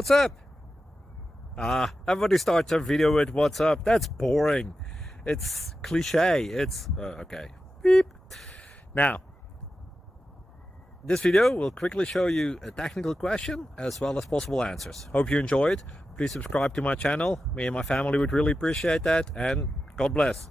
What's up? Everybody starts a video with what's up. That's boring. It's cliche. It's okay. Beep. Now, this video will quickly show you a technical question as well as possible answers. Hope you enjoyed. Please subscribe to my channel. Me and my family would really appreciate that, and God bless.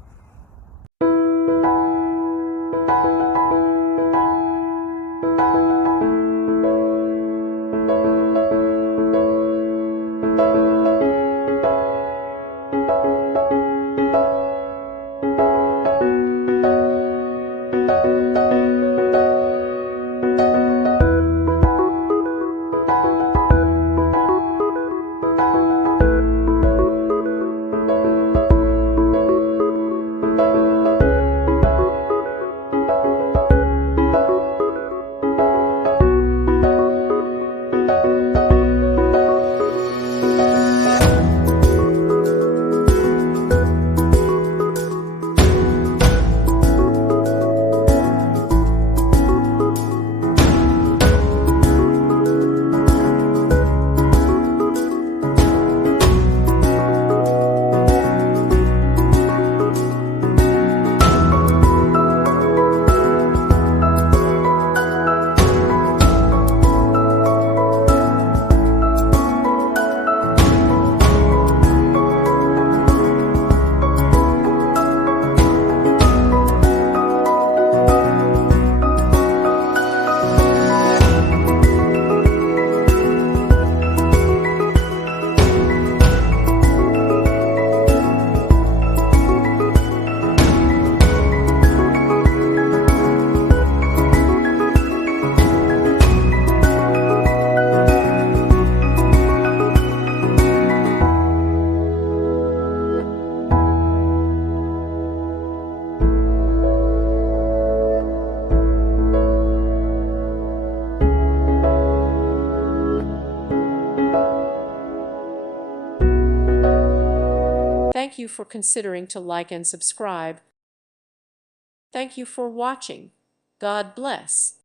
Thank you for considering to like and subscribe. Thank you for watching. God bless.